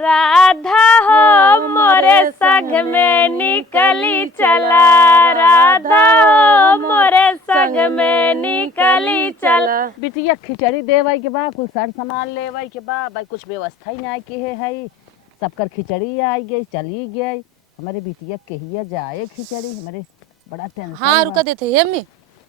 राधा हो मोरे संग में निकली चला, राधा हो मोरे संग में निकली चला। बिटिया खिचड़ी देवे के बा, कुछ सर सामान लेवे के बा, भाई कुछ व्यवस्था ही नहीं की है सबकर खिचड़ी आई गई चली गई। हमारे बिटिया कहिया जाए खिचड़ी, हमारे बड़ा टेंशन। हाँ रुका देते है अम्मी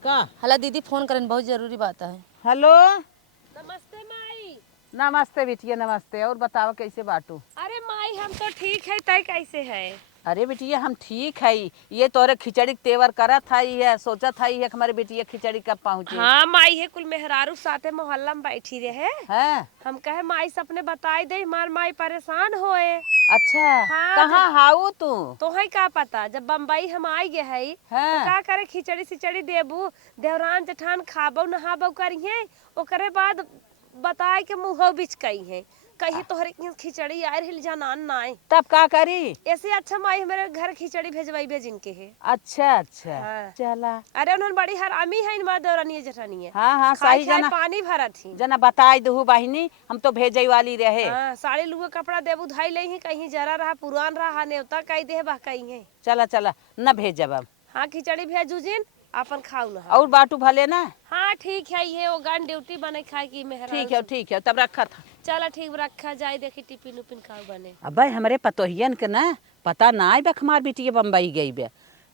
का हला दीदी फोन करन बहुत जरूरी बात है। हेलो नमस्ते माई। नमस्ते बिटिया नमस्ते। और बताओ कैसे बाटू? अरे माई हम तो ठीक है, तय कैसे है? अरे बिटिया हम ठीक है, ये तोरे खिचड़ी तेवर करा था है, सोचा था है हमारे बिटिया खिचड़ी कब पहुँचे। हाँ माई है कुल मेहरारू साथे मोहल्ला में बैठी रहे। है हम कहे माई सपने बताई दे, मार माई परेशान होए। अच्छा हाँ, कहाँ हाउ तू? तो है का पता, जब बम्बई हम आई गए है हाँ। तो का करे खिचड़ी सिचड़ी देबू, देवरान जेठान खाबो नहाबो करिए, ओकरे बाद बताए के मुँह बिच कही है कहीं तोहरे खिचड़ी आए हिल जाना नाय। तब का करी? ऐसे अच्छा माई हमारे घर खिचड़ी भेजवाई भेजिन के है। अच्छा अच्छा हाँ। चला। अरे उन्होंने बड़ी हरामी है इन देवरानी जेठानी है। हाँ हाँ खाई सही खाई जना पानी भरा थी। जना बताई दहू बहिनी, हम तो भेजे वाली रहे। हाँ, साड़ी लुआ कपड़ा देबू धाई ले ही, कहीं जरा रहा पुरान रहा नेवता कही दे बा कहीं है। चला चला न भेजब अब। हाँ खिचड़ी भेजू जिन अपन खाऊ ना। और बाटू भले ना? हाँ ठीक है, ये वो गान ड्यूटी बने खाए की मेहरा। ठीक है तब रखा था। चला ठीक रखा जाए, देखी टिफिन उपिन खाऊ बने। अब हमारे पतोहियन के ना पता ना आई हमार बिटिया बम्बई गई बे।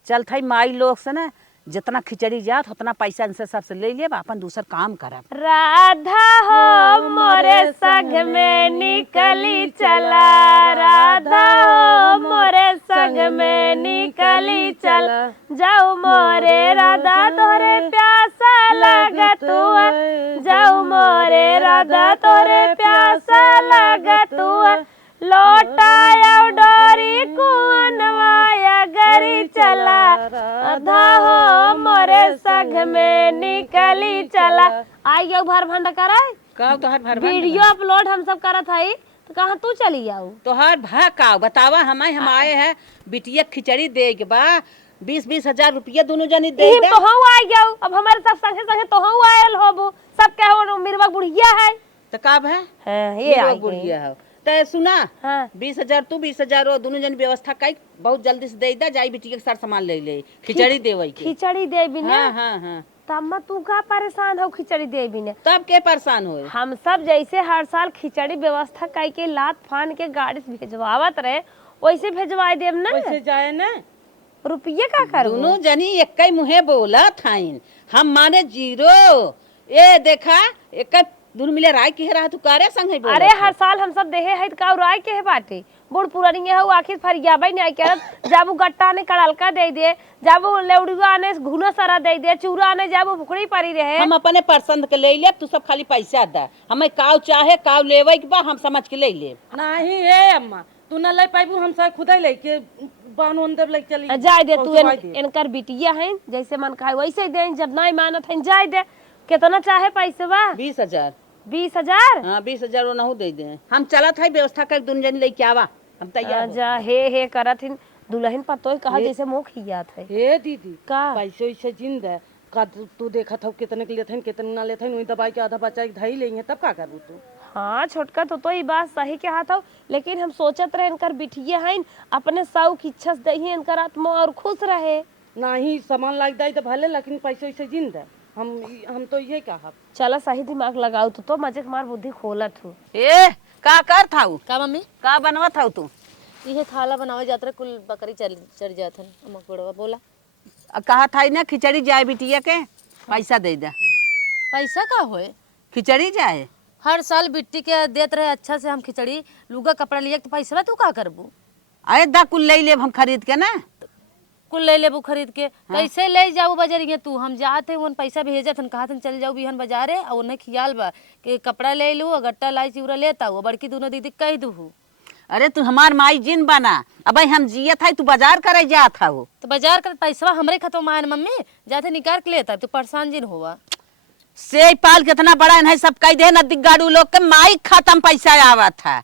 चल था माई लोग से ना जितना खिचड़ी जात उतना पैसा इनसे सबसे ले ले, अपन दूसर काम करब। राधा हो मोरे संग में निकली चला, राधा हो मोरे संग में निकली चला। जाऊ मोरे राधा तोरे प्यासा लगत हुआ, जाऊ मोरे राधा तोरे प्यासा लगत हुआ। लोटाया डोरी कुआनवाया गरी चला, राधा हो मोरे संग में निकली चला। आई गयो भर भंड कराए का तोहर भर वीडियो अपलोड हम सब करत हई, तो कहाँ तू चली आऊ? तोहर भा का बतावा। हम आए हैं बिटिया खिचड़ी दे के बा 20-20 हजार रुपया दोनों जनी दे दे। तो हम आ गयो, अब हमारे सब संगे संगे तो हम आयल होबो, सब कहो मेरवा बुढ़िया है। तो का है? हां ये आई बुढ़िया है। तो सुना, हाँ 20 हजार तू 20 हजार वो दोनों जन व्यवस्था कई बहुत जल्दी से दे दा, जाई बिटिया के सार सामान ले ले खिचड़ी देवई के। खिचड़ी दे बिना। हाँ हाँ हाँ। तब तू का परेशान हो खिचड़ी दे बिना? तब के परेशान होए? हम सब जैसे हर साल खिचड़ी व्यवस्था कई के लात फान के गाड़ी से भेजवावत रहे, वैसे भेजवा देब ना। वैसे जाए ना। रुपये का कर दोनों जनी एक ही मुहे बोला थाइन, हम माने जीरो। ये देखा एक दोनों मिले राय की रहा तू करे संग है बोला। अरे हर साल हम सब देहे है का राय के है बाटे, बूढ़ पुरानी है आखिर फरियाबई नहीं करत। जाबू गट्टा ने कड़लका दे दे, जाबू लेउड़ुआ ने घुना सारा दे दे, चूरा ने जाबू भुखड़ी पड़ी रहे। हम अपने पसंद के ले ले, तू सब खाली पैसा दे। हमें काव चाहे काव लेवे के बा हम समझ के ले ले। नहीं है अम्मा, तू न ले पाइबू, हम सब खुद ही लेके बावन अंदर लेके चली जाय दे तू इनकर बिटिया है, जैसे मन खाए वैसे दे, जब नहीं मानत है जाय दे। कितना चाहे पैसा? 20 हजार। 20 हजार? हाँ 20 हजार वो नहु दे दे। हम चला था व्यवस्था कर दोनों जन लेके आवा, हम तैयार। जा हे करत हिन दुल्हन पतोय कहा जैसे मुंह खियात है। हे दीदी का पैसे वैसे जिंद है का? तू देखा था कितने के लेथन कितने ना लेथन, वही दवाई के आधा बचा के धई लेंगे, तब का करू तू? हाँ छोटका तो ये बात सही के हाथ हो, लेकिन हम सोचत रहे इनकर बिटिया है अपने साउ की इच्छा से दही, इनकर आत्मा और खुश रहे। नहीं सामान लाग दाई तो भले, लेकिन पैसे वैसे जिंद है। हम तो ये कहा चला सही दिमाग लगाओ तो मजे मार बुद्धि खोलत हूँ। ए का कर थाऊ? का मम्मी का बनवा था तू? ये थाला बनावे जात कुल बकरी चढ़ जात हन। अम्मा कोड़वा बोला कहा था ना खिचड़ी जाए बिटिया के पैसा दे दे। पैसा का होए? खिचड़ी जाए हर साल बिट्टी के देत रहे अच्छा से हम खिचड़ी लुगा कपड़ा लिया, तो पैसा तू का करबू? अरे दा कुल ले ले हम खरीद के ना। कुल ले लेबू खरीद के। कैसे ले जाऊ बाजारिया तू? हम जाते उन पैसा भेजत हन, कहत चल जाऊ बिहन बाजारे, और उन्हें खियाल बा कि कपड़ा ले लू, गट्टा लाई चिवरा लेता हूँ। बड़की दोनों दीदी कह दू। अरे तू हमार माई जिन बना, अब हम जिया था तू बाजार करे जा था वो। तो बाजार कर पैसा हमरे खतो मायन मम्मी जाते निकाल के लेता, तू परेशान जिन हुआ। से पाल कितना बड़ा है सब कह दे नदी गाड़ू लोग के माई खत्म पैसा आवा था,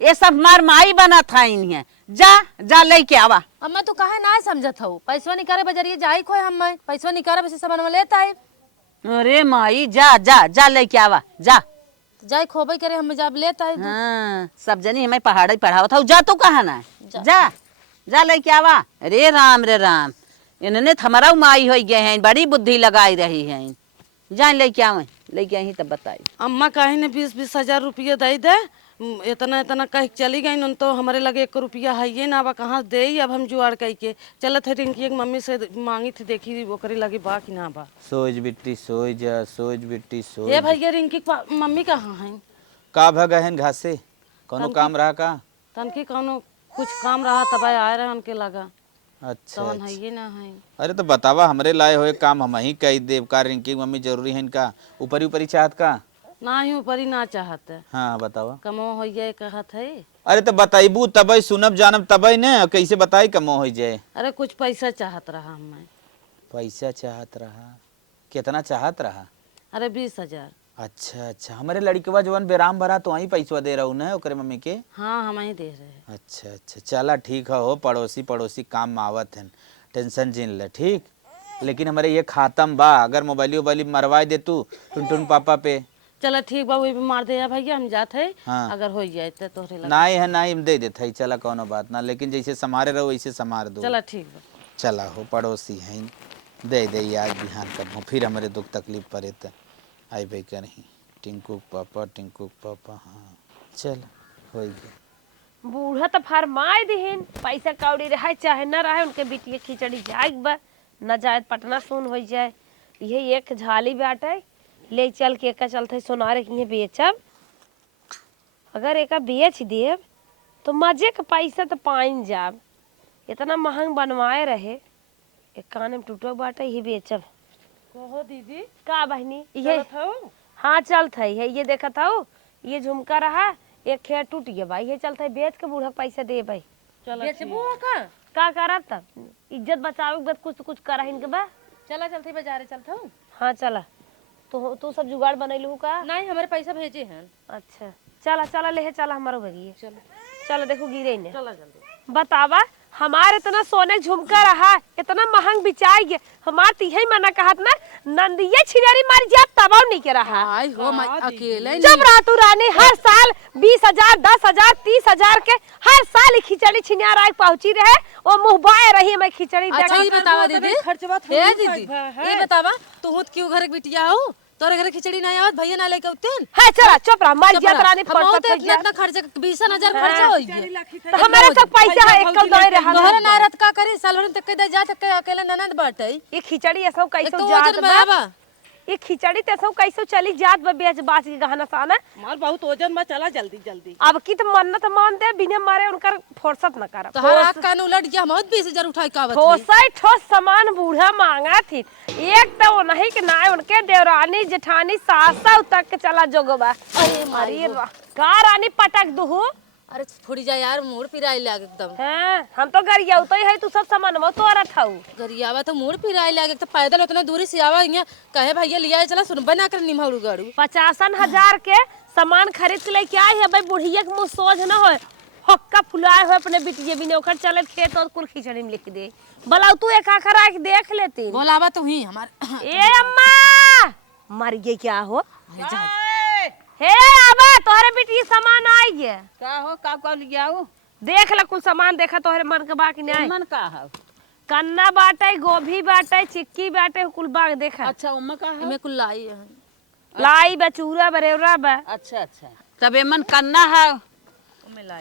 ये सब हमार माई बना था इन्हें। जा जा लेके आवा। अम्मा तू काहे ना समझत हो? पैसा निकाले बाजारिया जाई खोए, हम पैसा निकाले वैसे सामान लेता है। अरे माई जा जा जा लेके आवा जा। जाए खोबे करे हम जब लेता है हाँ सब जनी हमें पहाड़ी पढ़ावत हूँ। जा तू कहाँ ना जा जा लेके आवा। रे राम इन्होंने हमारा माई हो गए हैं, बड़ी बुद्धि लगाई रही है। जा लेके आवे, लेके आई तब बताई। अम्मा काहे ने 20-20 हजार रुपया दे दे, इतना कह चली गई न तो हमारे लगे 1 रुपया है ये ना बा, कहाँ दे अब हम जुआड़ कह के चलत है। रिंकी एक मम्मी से मांगी थी, देखी ओकरे लगे बा कि ना बा। सोच बिट्टी सोच जा, सोच बिट्टी सोच। ये भैया रिंकी मम्मी कहाँ है? का भगहन घासे कोनो काम रहा का? तनकी कौनो कुछ काम रहा तब आए रहे उनके लगा। अच्छा, तवन है ये ना है। अरे तो बतावा हमरे लाए होए काम हम ही कही देव का। रिंकी मम्मी जरूरी है इनका ऊपरी ऊपरी चाहत का ना ही ऊपरी ना चाहते। हाँ बतावा। कमो हो ये कहत है। अरे तो बताइबू तबई सुनब जानब तबई न, कैसे बताई कमो हो जाए। अरे कुछ पैसा चाहत रहा हमें। पैसा चाहत रहा? कितना चाहत रहा? अरे 20,000। अच्छा हमारे लड़कवा जवन बेराम भरा तो वही पैसा दे रहा न ओकरे मम्मी के। हाँ हम ही दे रहे हैं। अच्छा चला ठीक है, हो पड़ोसी काम में आवत है, टेंशन जिन ले ठीक। लेकिन हमारे ये खातम बा, अगर मोबाइल मरवा दे तू टुनटुन पापा पे। चला ठीक बा, वही भी मार दे भैया, हम जाते हैं। हाँ। अगर हो जाए तो तोहरे लगे। नहीं है नहीं दे देते है, चला कोनो बात ना, लेकिन जैसे संभारे रहो वैसे संभार दो। चला ठीक बा। चला हो पड़ोसी हैं, दे आज बिहान कर फिर हमारे दुख तकलीफ पड़े तो आए करही। टिंकू पापा हाँ चल हो गया। बूढ़ा तो फरमाए दिहिन, पैसा कौड़ी रहे चाहे न रहे, उनके बिटिया खिचड़ी जाए बा, न जाए पटना सुन हो जाए। यही एक झाली बाटे ले चल के एक चलते सोनारे के बेचब। अगर एक बेच देव तो मजे का पैसा तो पाइन जाब। इतना महंग बनवाए रहे, एक कान में टूटो बाटे, ये बेचब। कहो दीदी का बहनी ये? चलत हऊ? हाँ चलत है, ये देखा था ये झुमका रहा, एक खेर टूट गया भाई, ये चलता है बेच के बूढ़ा पैसा दे भाई। चला ठीक। का करब तब इज्जत बचावे के बाद कुछ तो कुछ करा इनके बा। चला चलते बाजारे चलता हूँ। हाँ चला। तो तू सब जुगाड़ बनैलू का? नहीं हमारे पैसा भेजे हैं। अच्छा चला ले चला हमारो भगिए। चलो देखो गिरे ने। चला जल्दी। बतावा हमारे इतना सोने झुमका रहा, इतना महंग बिचाई गए, हमार तीहे मना कहत ना नंदिये छिनारी मार जात तबाव नहीं के रहा। आई हो मैं अकेले जब रातू रानी हर साल 20,000 10,000 30,000 के हर साल खिचड़ी छिनार आए पहुंची रहे, वो मुंह बाए रही मैं खिचड़ी अच्छा ये बतावा दीदी, खर्चवा ए दीदी ये बतावा तू क्यों घर के बिटिया हो, तोरे घर खिचड़ी ना आवत भैया ना लेके उतन है। चला चुप रह, मर जात रानी हम पड़त तो इतना खर्चा 20,000 खर्चा हो गया। तो हमारे सब पैसा है एक दे रहा। तोहरे नारत का करी साल भर तक दे जात के अकेले ननद बाटे। ये खिचड़ी ऐसा एक कैसे तो जात वजन बा? बा ये खिचड़ी तैसा कैसे चली जात बा बेच बाच के गहना साना। मार बहुत वजन में, चला जल्दी। अब की तो मन्नत मान दे, बिना मारे उनकर फुर्सत न करब। तोहर आँख कान उलट गया, हम 20,000 उठाई का आवत है। ठोसई ठोस सामान बूढ़ा मांगा थी, एक तो वो नहीं कि ना उनके देवरानी जेठानी सासा तक के चला जोगबा। अरे का रानी पटक दूहू। अरे थोड़ी जा यार, मूड पिराई लाग एकदम। हैं हम तो गरिया उतई है, तू सब सामान वो तो रथ हऊ। गरियावा तो मूड पिराई लाग, तो पैदल उतना दूरी से आवा यहाँ कहे भैया लिया चला सुनबा ना कर निमहड़ू गाड़ू। 50,000 के सामान खरीद के लेके आई है भाई, बुढ़िया के मुँह सोझ न हो, हक्का फुलाए हो अपने बिटिया भी ने ओकर चले खेत और कुल खिचड़ी में लिख दे। बोला तू एक आखर आके देख लेती। बोलावा तू ही हमारे। ए अम्मा मर गई क्या हो? हे आबा तोहरे बिटिया सामान आई है। का हो का लियाऊ? देख ल कुल सामान देखा तोहरे मन के बाकी नहीं। मन का है? कन्ना बाटे, गोभी बाटे, चिक्की बाटे, कुल बाग देखा। अच्छा उम्मा का है? मैं कुल लाई है। लाई बा, चूरा बरेवरा बा। अच्छा तब एमन कन्ना है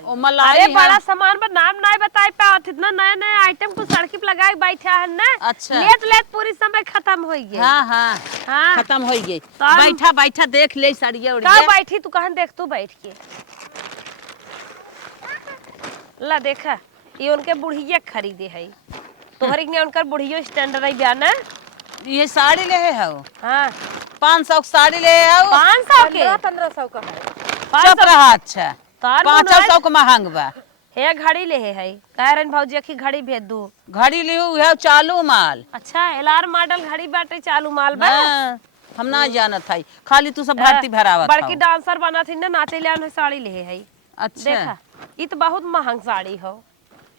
उम्मा लाई अरे बड़ा सामान पर नाम नहीं बताई पावत, इतना नए आइटम को सड़की पे लगाए बैठा है ना। अच्छा। लेट पूरी समय खत्म हो गई। हाँ खत्म हो गई। तब- बैठा देख ले साड़िया का उड़िया। बैठी तू कहन देख तू बैठ के ला देखा, ये उनके बुढ़िया खरीदे है, तोहरी ने उनकर बुढ़ियो स्टैंडर्ड है बयाना। ये साड़ी ले है हो? हाँ 500 की साड़ी ले आओ। 500 के 1500 का है। चुप रहा। अच्छा तार 500 का महंग बा। हे घड़ी ले है कह रहे भौजी की घड़ी भेज दू। घड़ी लियो है चालू माल। अच्छा एलार मॉडल घड़ी बाटे चालू माल बा। हाँ, हम ना जानत है, खाली तू सब भर्ती भरावत बड़की हौ। डांसर बना थी ना, नाचे ले साड़ी ले है। अच्छा देखा ये तो बहुत महंग साड़ी हो।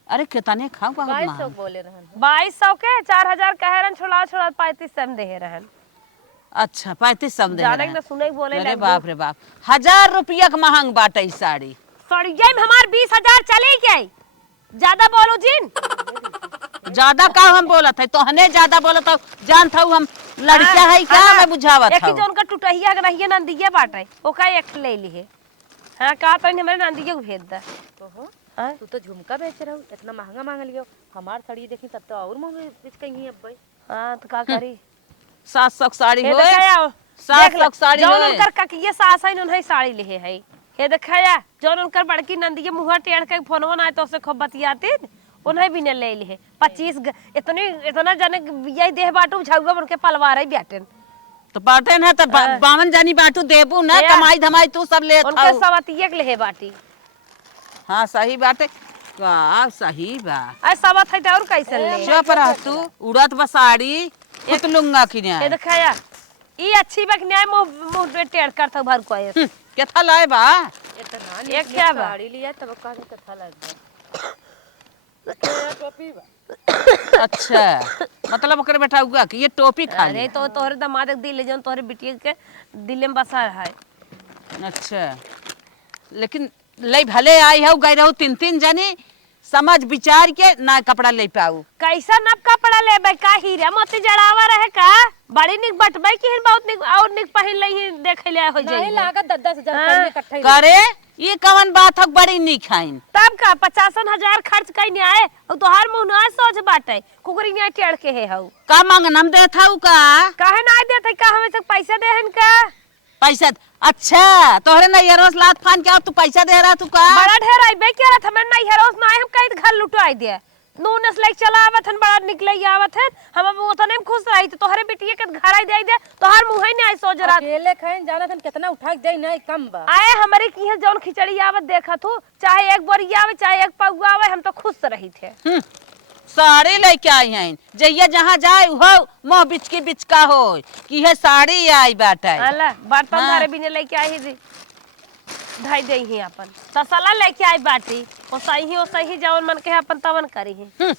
अरे कितने खाऊ बहुत 2200 महंग। बोले रहन। 2200 के 4,000 कह रहन, छोड़ा 3500 में दे रहन। अच्छा 3500 दे जाने रहे के हैं। तो सुने बोले अरे लगबो। बाप रे बाप, 1000 रुपया का महंग बाटे ई साड़ी। सड़िया में हमार 20,000 चले गए। ज्यादा बोलो जिन। ज्यादा का हम बोलत है, तोहने ज्यादा बोलत हो। जानत हूँ हम लड़का है क्या, हाँ, मैं बुझावत एक ही हूँ। जो उनका टुटहिया रहिए नंदिया बाटे ओका एक ले ली है। हाँ कहा तो हमारे नंदिया को भेज दा। हाँ? तू तो झुमका बेच रहा इतना महंगा मांग लियो। हमार साड़ी देखी तब तो और महंगे बेच कहीं अब भाई। हाँ तो का करी 700 की साड़ी हे होए, देखाया 700 की साड़ी जौन होए। उनकर ककिए सास है उन्हें साड़ी लिए है। हे देखाया जौन उनकर बड़की नंदिया मुंह टेढ़ के फोनवा ना तो उसे खूब बतियाती उन्हें भी ने ले लिए 25 इतना जने यही देह बाटू झगुआ उनके पलवार है बैठन तो बाटे ना तो 52 जानी बाटू देबू ना, यार, कमाई धमाई तू सब ले उनके सवतिये के ले बाटी। हाँ सही बाटे, का सही बा। ऐ सवत है तो और कैसे ले चुप रह तू, उड़त बा साड़ी खुद लूंगा कि हे नहीं। देखाया ई अच्छी बक न्याय मुंह मुंह टेढ़ करता भर को है। केथा लाए बा? इतना एक क्या बा साड़ी लिया तब का कथा लग गया। अच्छा मतलब ओकरे बेटा हुआ कि ये टोपी खा अरे ले। तो तोहरे दामाद के दिल जौन तोहरे बिटिया के दिल में बसा है। अच्छा लेकिन ले भले आई हूँ गई रहू 3 जनी, समझ विचार के ना कपड़ा ले पाऊ। कैसा नब कपड़ा लेबे का हीरा मोती जड़ावा रहे का बड़ी निक बटबै की बहुत निक और निक पहिन लई देखे ले हो जाई। नहीं लागत 10,000 हाँ। पहले इकट्ठा ही करे ये कवन बात हक बड़ी नी खाइन। तब का 50,000 खर्च कई आए और तोहार मुंह ना सोच बाटे कुकरी न्याय टेढ़ के है हऊ का मंगनम दे था का काहे ना देते का हमें से पैसा देहन का पैसा? अच्छा तोहरे नहीं रोज लात फान के तू पैसा दे रहा तू का? बड़ा ढेर आई बे के रथ हमें नहीं हरोस ना हम कई घर लुटाई दे नूनस लाइक चला आवत हन बड़ा निकले आवत है हम अब उतने में खुश रही तो तोहरे बिटिया के घर आई दे तोहार मुंह ही नहीं आई सोच रहा अकेले खाइन जाना थन कितना उठा के दे नहीं कम बा। आए हमारे की है जौन खिचड़ी आवत देखा तू चाहे एक बोरी आवे चाहे एक पौवा आवे हम तो खुश रही थे। साड़ी लेके आई हैं जइया जहाँ जाए हो मोह बिच की बिच का हो कि है साड़ी आई बाटे। अल्लाह बर्तन हाँ। धारे बिने लेके आई जी ढाई दे ही अपन तसला लेके आई बाटी ओ सही जवन मन के अपन तवन करी है।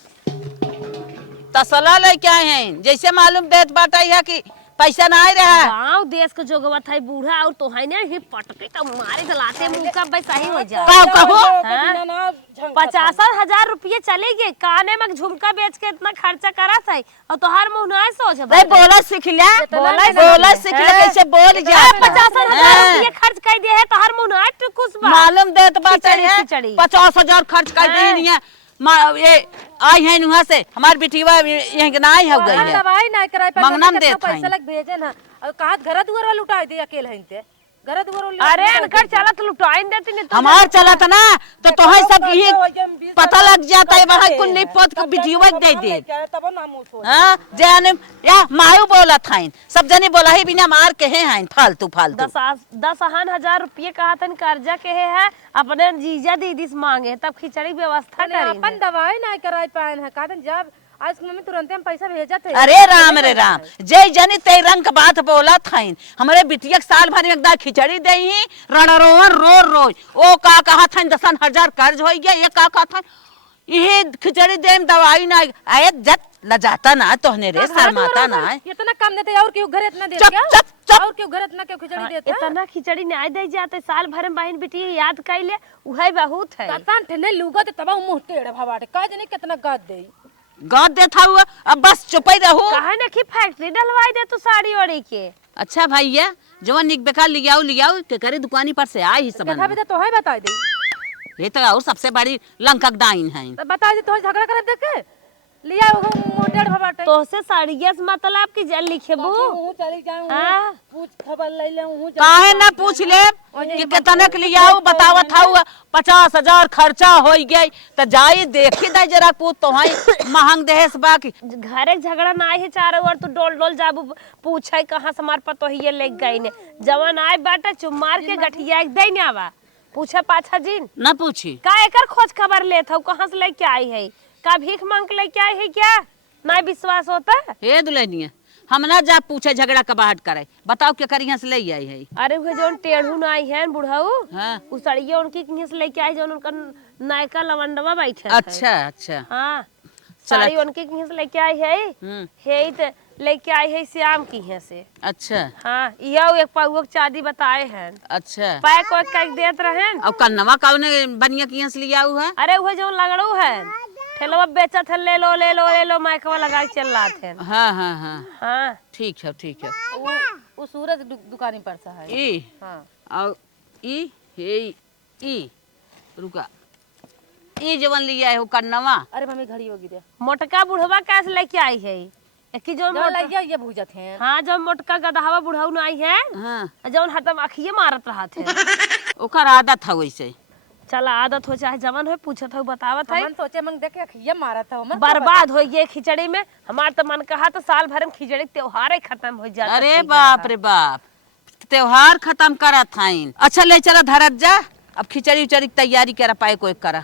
तसला लेके आए हैं जैसे मालूम देत बाटे है कि पैसा ना आई रहा। गांव देश के जोगवत है बूढ़ा और तो है ना ही पटके का मारे दलाते मुंह का भाई सही हो जा। कहो हाँ? 50,000 रुपये चले गए काने में झुमका बेच के इतना खर्चा करा था और तोहार मुंह ना सोच रे बोला सीख ले, बोला बोला सीख ले कैसे बोल जा। 50,000 रुपये खर्च कर दिए है तोहार मुंह ना खुश बा मालूम देत बाटे खिचड़ी, है खिचड़ी। 50,000 खर्च कर दी नहीं है। ये आई है वहां से हमार बिटिया यहीं के नाई हो गई है। दवाई नहीं कराई पर मंगनम देत पैसा हईं। लग भेजे ना और कहा घर दुआर वाला उठा दे अकेले हईते घर दुआर अरे अनकर चला तो लुटाइन देती नहीं तो हमार चला था ना तो तोहर सब ये पता लग जाता है वहां कुल नहीं पोत को बिटिया दे दे। तब ना मुंह सोच हां जाने या मायू बोला थाइन सब जने बोला ही बिना मार के हैं फालतू फालतू। 10,000 रुपये कहा था कर्जा के है अपने जीजा दीदी से मांगे तब खिचड़ी व्यवस्था करी अपन दवाई नहीं कराई पाए है कहा जब आज मम्मी तुरंत हम पैसा भेजा थे। अरे राम रे राम जय जनी ते रंग का बात बोला थाइन हमारे बिटिया साल भर में एक दाल खिचड़ी दे ही रणरोवन रो रोज ओ का कहा थाइन 10,000 कर्ज हो गया ये का था ये खिचड़ी दे दवाई ना आए जत लजाता ना तोहने रे शर्माता ना। इतना कम देते और क्यों घर इतना दे चुप, क्या चुप, चुप। और क्यों घर इतना क्यों खिचड़ी देते इतना खिचड़ी नहीं दे जाते साल भर में बहन बेटी याद कैले वही बहुत है। कतान ठने लुगा तो तब मुंह टेढ़ भवाटे का जने कितना गाद दे गाद देता हुआ अब बस चुप ही रहो। कहा ना कि फैक्ट्री डलवाई दे तू साड़ी ओड़ी के। अच्छा भैया जवन निक बेकार लियाओ के करे दुकानी पर से आई सब कथा भी तो है बता दे ये तो और सबसे बड़ी लंका दाइन है। तो बता दे तो झगड़ा कर देख के लिया वो मुंह टेढ़ भवाटे तो से साड़िया से मतलब की जल लिखेबू हूं चली जाऊं हां पूछ खबर ले ले हूं काहे ना पूछ ले कि कितने के लियाओ बतावत था 50,000 खर्चा हो गई तो जाई देखी दे जरा पूछ तो हाई महंग देहस बाकी घरे झगड़ा ना है चारों ओर तू डोल डोल जाबू पूछे कहां से मार पतो ही ले गई ने जवन आए बाटा चुमार के गठिया एक दे ने आवा पूछे पाछा जिन ना पूछी का एकर खोज खबर लेत हो कहां से लेके आई है का भीख मांग के लेके आई है क्या नहीं विश्वास होता हे दुल्हनिया हम ना जा पूछे झगड़ा कबाहट करे बताओ क्या करी यहाँ से ले आई है। अरे वो जोन टेढ़ू ना आई है बुढ़ाऊ हाँ। उस सड़िया उनकी कहीं से लेके आई जोन उनका नायका लवंडवा बैठे अच्छा अच्छा हाँ साड़ी उनकी कहीं से लेके आई है हम्म। हे त लेके आई है श्याम की है से। अच्छा हाँ यो एक पौआ के चादी बताए हैं। अच्छा पैक वैक करके देत रहे। और कन्नवा कौने बनिया किया से लिया हुआ है? अरे वो जो लगड़ू है ठेलवा बेचत है, ले लो ले लो ले लो माइकवा लगा के चल रहा थे। हाँ हाँ हाँ हाँ ठीक है ठीक है। वो सूरज दुकानी पर सा है। ई हाँ और ई हे ई रुका ई जवन लिया है वो कन्नवा। अरे मम्मी घड़ी होगी दे मोटका बुढ़वा कैसे लेके आई है? एक जो लइया ये भूजत हैं। हाँ जो मोटका गदहावा बुढ़ाऊ न आई है हाँ जौन हतम अखिए मारत रहा थे। ओकर आदत है वैसे। चला आदत हो चाहे जवन हो, पूछत हो बतावत है। मन सोचे मन देखे खिया मारा था मन बर्बाद हो गए खिचड़ी में। हमार तो मन कहा तो साल भर में खिचड़ी त्योहार ही खत्म हो जाता। अरे बाप रे बाप त्योहार खत्म करा थाइन। अच्छा ले चला धरत जा अब खिचड़ी उचड़ी की तैयारी करा पाए कोई करा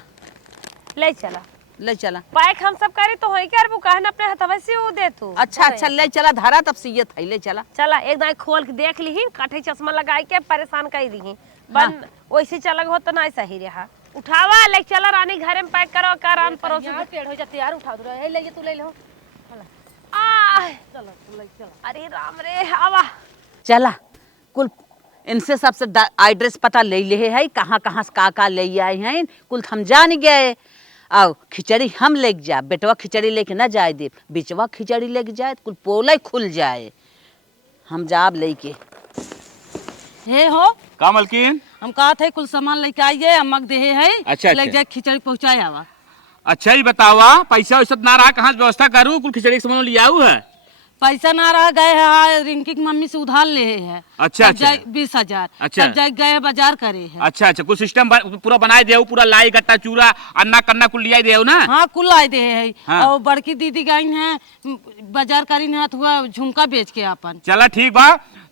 ले चला ले चला। पैक हम सब करी तो होई कर कहन अपने हथवा से वो दे तू। अच्छा अच्छा ले चला धरा तब सियत है ले चला। चला एक दाई खोल के देख ली काठे चश्मा लगाई के परेशान कर दी बन वैसे चलग हो तो नहीं सही रहा। उठावा ले चला रानी घर में पैक करो का रान परोस यहाँ पेड़ हो जाते यार उठा दो ए ले तू ले लो। अरे राम रे आवा चला कुल इनसे सबसे एड्रेस पता ले ले है कहाँ कहाँ से का ले आए हैं कुल हम जान गए। आओ खिचड़ी हम लेके जा बेटवा खिचड़ी लेके ना जाए दे बिचवा खिचड़ी लेके जाए कुल पोला खुल जाए हम जाब लेके। हे हो का मलकिन? हम कहा थे कुल सामान लेके आइए अम्मक दे है अच्छा, ले अच्छा। जाए खिचड़ी पहुँचाए आवा। अच्छा ही बतावा पैसा वैसा ना रहा कहाँ से व्यवस्था करूँ कुल खिचड़ी के सामान लिया है। पैसा ना रह गए है रिंकी की मम्मी से उधार ले है। अच्छा, अच्छा। 20,000 अच्छा। तब जाए गए बाजार करे है। अच्छा अच्छा कुछ सिस्टम पूरा बनाए दे पूरा लाई गट्टा चूरा अन्ना कन्ना कुल लिया दे ना। हाँ कुल आए दे है। हाँ। और बड़की दीदी गई है बाजार करी है हुआ झुमका बेच के अपन। चला ठीक बा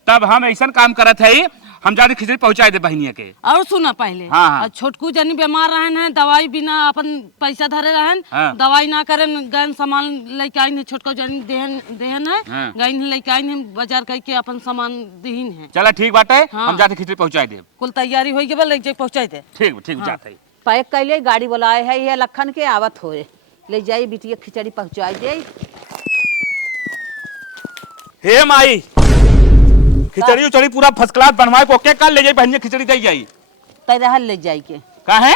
तब हम ऐसा काम करत है हम जाके खिचड़ी पहुँचाए दे बहनिया के। और सुना पहले हाँ, हाँ। और छोटकू जनी बीमार रहन है दवाई बिना अपन पैसा धरे रहन हाँ। दवाई ना करन गन सामान लेके आई है छोटका जनी देहन है हाँ। गई लेके आई है बाजार करके अपन सामान दीन है। चला ठीक बात है हाँ। हम जाके खिचड़ी पहुँचाए दे। कुल तैयारी हो गई ले जाके पहुँचाई दे। ठीक ठीक जाते है। पैक कैले गाड़ी बुलाए है ये लखन के आवत हो ले जाइए बिटिया खिचड़ी पहुँचाई दे। हे माई खिचड़ी उचड़ी पूरा फर्स्ट क्लास बनवाए को क्या कल ले जाई बहनिया खिचड़ी दे जाई तैरह ले जाए के का है।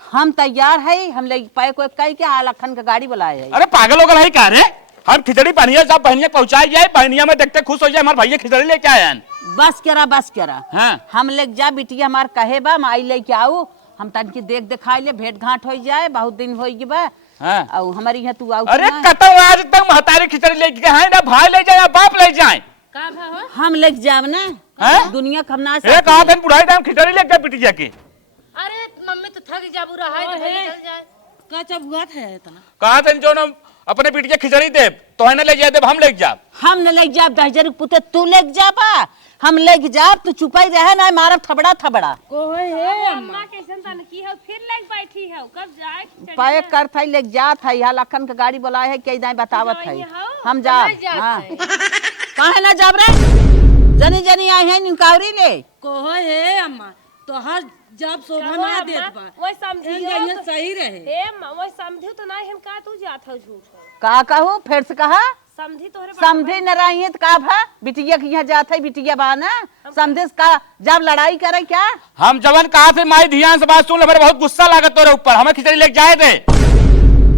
हम तैयार है हम ले पाए कोई कई के लखन का गाड़ी बुलाए है। अरे पागल हो गए है क्या रे हम खिचड़ी बहनिया सब बहनिया पहुँचाए जाए बहनिया में देखते खुश हो जाए हमारे भैया खिचड़ी लेके आए हैं। बस करा हाँ। हम ले जा बिटिया हमार कहे बा माई लेके आओ हम तन की देख दिखाई ले भेंट घाट हो जाए बहुत दिन हो गई बा। हाँ। और हमारी यहाँ तू आओ अरे कतो आज तक महतारी खिचड़ी लेके गए हैं ना भाई ले जाए या बाप ले जाए। हम लेके जाब ना हैं? दुनिया का हम ना ए कहा था बुढ़ाई टाइम खिचड़ी लेके गए बिटिया के। अरे मम्मी तो थक जाबू रहा है तो चल जाए। का चबुआ है इतना कहा था जो ना अपने बिटिया खिचड़ी दे तो है ना ले जाए दे हम लेके जा। हम न लेके जाब दहजर पुते तू लेके जाबा हम लेके जाब तू चुपाई रहे ना मारब थबड़ा थबड़ा अम्मा कैसन तनकी है फिर लेके बैठी है कब जाए खिचड़ी पाए कर था लेके जात है यहाँ लखन का गाड़ी बुलाए है कई दाई बतावत है हम जाब। हाँ काहे ना जाब रे जनी जनी आए हैं निकावरी ले कोहो है अम्मा तो हर जब शोभा ना देत बा वो समझी ये सही रहे। हे वो समझी तो नहीं हम का तू जात हो झूठ है का कहूँ फिर से कहा समझी तोहरे समझे न रही तो का भा बिटिया के यहाँ जात है बिटिया बाना समझे का जब लड़ाई करे क्या। हम जवन कहा थे माई ध्यान से बात सुन ले बहुत गुस्सा लागत तोरे ऊपर हमें खिचड़ी लेके जाए थे।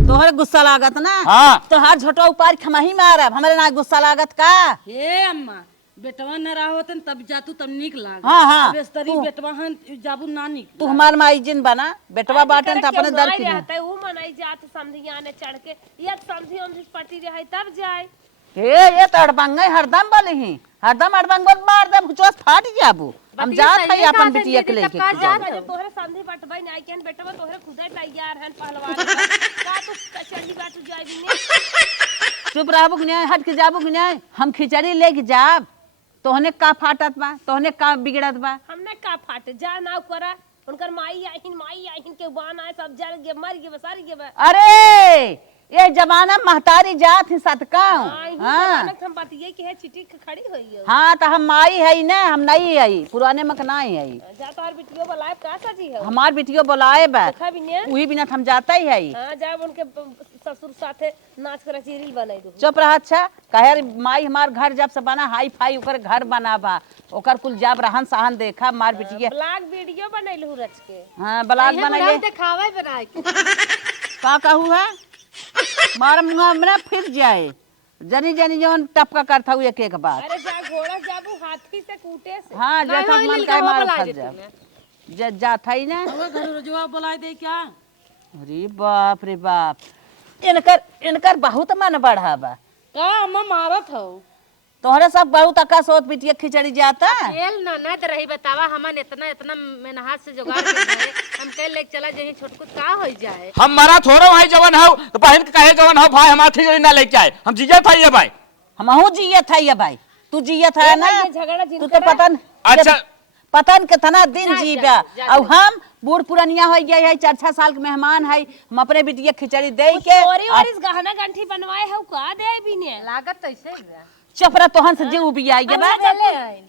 तोहरे गुस्सा लागत ना हाँ। तो हर झोटो ऊपर खमही मारब हमारे ना गुस्सा लागत का। हे अम्मा बेटवा न रहा होतन तब जातू तब निक लाग। हाँ, हाँ। बेस्तरी बेटवा हन जाबू ना निक। तू हमार माई जिन बना बेटवा बाटन तो अपने दर की रहता है वो मनाई जात समझी आने चढ़ के या समझी हम पटी रहे तब जाए। ये तो अड़बंग हरदम बोले ही हरदम अड़बंग बोल मार दे चोस फाट जाबू हम जात है अपन बिटिया के लेके तोहरे संधि बटबई नहीं केन बेटवा तोहरे खुदे तैयार हन पहलवान का तू कचड़ी बात तू जाई भी चुप रहबू कि हट के जाबू कि हम खिचड़ी लेके जाब तोहने का फाटत बा तोहने का बिगड़त बा। हमने का फाटे जा ना करा उनकर माई आहिन के बान आए सब जल गे मर गे बसार गे बा। अरे ये जमाना महतारी जात ही सतकाऊ। हाँ हम बतिये कि है चिट्ठी खड़ी हुई है। हाँ तो हम माई है ना, हम नहीं है पुराने मकनाई है। जा तो बिटियो बुलाए का सजी है। हमार बिटियो बुलाए बा देखा भी ने वही बिना हम जाता ही है। हां जब उनके ससुर साथे नाच कर रील बनाई दो। चुप रहा। अच्छा कहे माई हमार घर जब से बना हाई फाई ओकर घर बना बा, ओकर कुल जब रहन सहन देखा मार बिटिया। ब्लॉग वीडियो बनैलहु रच के। हां ब्लॉग बनाइए दिखावे बनाए के का कहू है मार मुंह में फिर जाए जनी जनी जौन टपका करता हुए एक एक बार। अरे जा घोड़ा जाबू हाथी से कूटे से। हाँ जैसा मन का मार फंस जा जाता ही ना। घर रजुआ बुलाए दे क्या? अरे बाप रे बाप, इनकर बहुत मन बढ़ा बा। का हम मारत हो तोहरे सब बहुत अक्का सोत बिटिया खिचड़ी जाता। एल ननद रही बतावा हमन इतना इतना मेहनत से जुगाड़ के घरे हम कह ले चला जही छोटकुट का हो जाए। हम मरा थोड़ो भाई जवन हो तो बहन के कहे जवन हो भाई हमार खिचड़ी ना लेके आए, हम जिया था ये भाई। हमहू जिया था ये भाई, तू जिया था ना, झगड़ा तू तो अच्छा पता न कितना दिन जीवा। अब हम बूढ़ पुरानिया हो गए है, 4-6 साल के मेहमान है, हम अपने बिटिया खिचड़ी दे के और इस गहना गंठी बनवाए है का दे भी ने लागत तो ऐसे ही चपरा तोहन से जीव भी आई बा।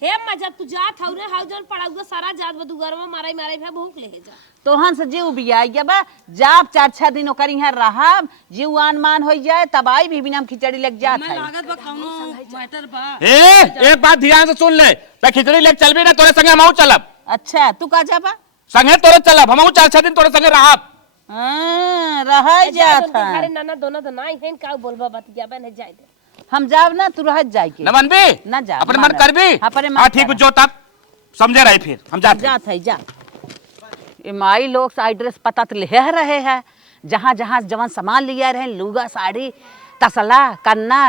हे मजा तू जात हौ रे हाउ जन पड़ाउगा सारा जात बदू गरमा माराई माराई भे भूख ले जा। तोहन से जीव भी आई बा। जाप 4-6 दिन ओकर यहाँ रहब, जीव मान हो जाए तब आई भी बिना खिचड़ी लग जात है। लागत बा कौनो मैटर बा। एक बात ध्यान से सुन ले, मैं खिचड़ी लेके चलबी ना तोरे संगे हमहू चलब। अच्छा तू का जाबा संगे तोरे चलब, हमहू 4-6 दिन तोरे संगे रहब। हां रह जात है। अरे नाना दोनों तो नहीं है का बोलबा बतिया बने जाए दे। हम जाब ना तू रह जाए के न मनबी ना जा अपने मन करबी। अपने मन हां ठीक जो तब समझे रही फिर हम जाते जात है जा। ये माई लोग का एड्रेस पता तो ले रहे हैं, जहाँ जहाँ जवान सामान लिया रहे, लुगा साड़ी तसला कन्ना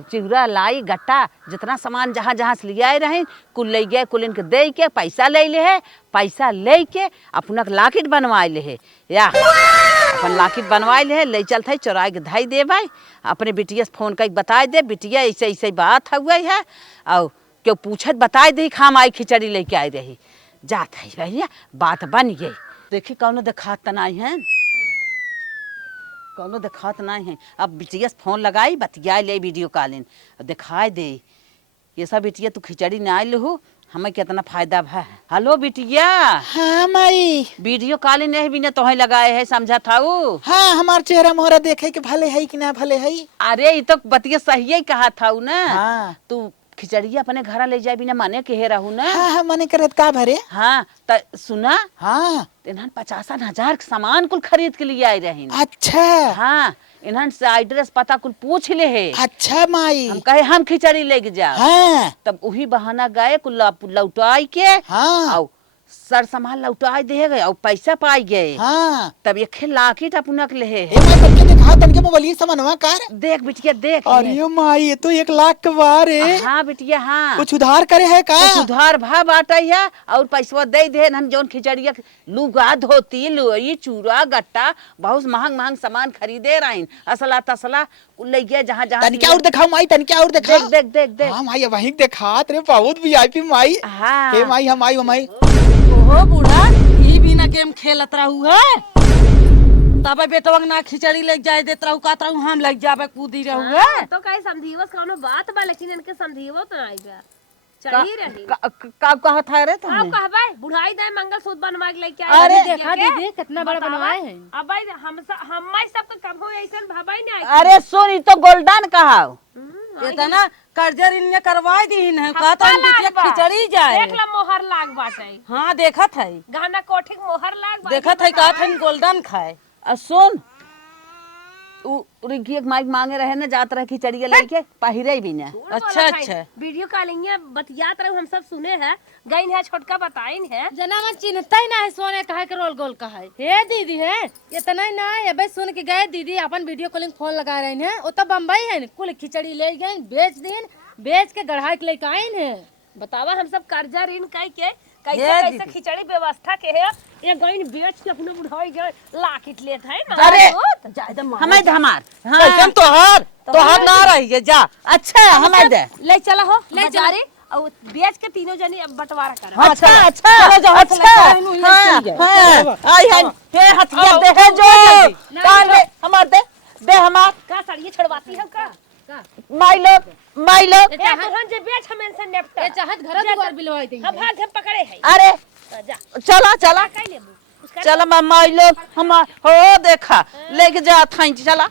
चिहुरा लाई गट्टा जितना सामान जहाँ जहाँ से लिया रहे कुल ले गए, कुल इनके दे के पैसा ले ले है, पैसा ले के अपना लाकिट बनवा ले है या अपन लाकिट बनवा ले है, ले चलते चौराहे के धाई दे भाई अपने बिटिया से फोन कर बता दे बिटिया ऐसे ऐसे बात हुई है और क्यों पूछत बता दे खाम आई खिचड़ी लेके आई रही जात है भैया बात बन गई। देखी कौनो दिखात नहीं है, कौनो दिखात नहीं है। अब बिटिया से फोन लगाई बतिया ले वीडियो कॉलिंग दिखाई दे ये सब बिटिया तू खिचड़ी ना आई लहू हमें कितना फायदा है। हेलो बिटिया। हाँ माई वीडियो कॉलिंग नहीं भी तोहे लगाए है समझा था। हाँ हमार चेहरा मोहरा देखे के भले है कि ना भले है। अरे ये तो बतिया सही ही कहा था ना। हाँ। तू खिचड़िया अपने घर ले जाए बिना माने के रहू ना। हाँ हाँ मने करत का भरे। हाँ तो सुना हाँ इन्हन 50,000 के सामान कुल खरीद के लिए आए रही। अच्छा हाँ इन्हन से एड्रेस पता कुल पूछ ले है। अच्छा माई हम कहे हम खिचड़ी लेके जा। हाँ तब वही बहाना गए कुल लौटाई के हाँ और सर सामान लौटाई दे गए और पैसा पाई गए। हाँ तब ये लाकिट अपना के ले ए माई तनके देखा तनके मोबाइल सामानवा कर। देख बिटिया देख। अरे माई ये तो 1 लाख के बार है। हाँ बिटिया हाँ कुछ उधार करे है का? कुछ उधार भा बाटा है और पैसा दे दे हम जौन खिचड़िया लुगा धोती लोई चूड़ा गट्टा बहुत महंग महंग सामान खरीदे रही असला तसला ले गया जहाँ जहाँ तनके और दिखाओ माई तनके और दिखा। देख देख देख देख। हाँ माई वहीं दिखात रे बहुत वीआईपी माई। हाँ ए माई हम आई वो माई। ओहो बूढ़ा ई बिना गेम खेलत रहू है तब बेटवा ना खिचड़ी लेके जाए देत रहू का रहू हम लग जाबे कूदी रहू है। तो कहीं समझीवस कौनो बात बा लेकिन इनके समझीवो तो नहीं बा चली रही। का कहत है रे आप तुमने? कहबे बुढ़ाई दाई मंगलसूत्र बनवा के लेके आई। अरे देखा दीदी कितना बड़ा बनवाए हैं। अब भाई हम सब के कम हो ऐसन भाबाई नहीं। अरे सुन तो गोल्डन कहा इतना कर्जा ऋण करवाई दीन है का तो बिटिया खिचड़ी जाए। देख ला मोहर लाग बाटे। हाँ देखत है गहना कोठी के मोहर लाग बाटे। देखत है का था गोल्डन खाए। सुन रिंकी एक माइक मांगे रहे ना जात रहे खिचड़िया लेके पहिरे भी ना। अच्छा अच्छा वीडियो कॉलिंग बतियात रहे हम सब सुने हैं गईन है छोटका बताइन है जना मन चिन्हता ही ना है सोने कहे के रोल गोल कहा है। हे दीदी है इतना ही ना है अबे सुन के गए दीदी अपन वीडियो कॉलिंग फोन लगा रहे हैं वो तो बम्बई है कुल खिचड़ी ले गए बेच दिन बेच के गढ़ाई के लेके आइन है। बतावा हम सब कर्जा ऋण कई के कैसे कैसे खिचड़ी व्यवस्था के है ये गईन बेच के अपने बुढ़ाई गए लाकिट लेत है ना। अरे ज्यादा हमें हमार कैसे तोहार ना रही है जा। अच्छा हमें दे ले चला हो ले जारे और बेच के तीनों जनी अब बंटवारा कर। अच्छा अच्छा अच्छा हाँ हाँ आई है हे हथियार दे है जो कान ले हमार दे दे हमार का साड़ी छड़वाती हम का माई लोग ए तोहन जे बेच हम इनसे नेपटा ए चाहत घर दुआर बिलवाई दे हम भाग हम पकड़े है अरे जा चला काई ले उसका चला माई लोग हम हो देखा लेके जात हई चला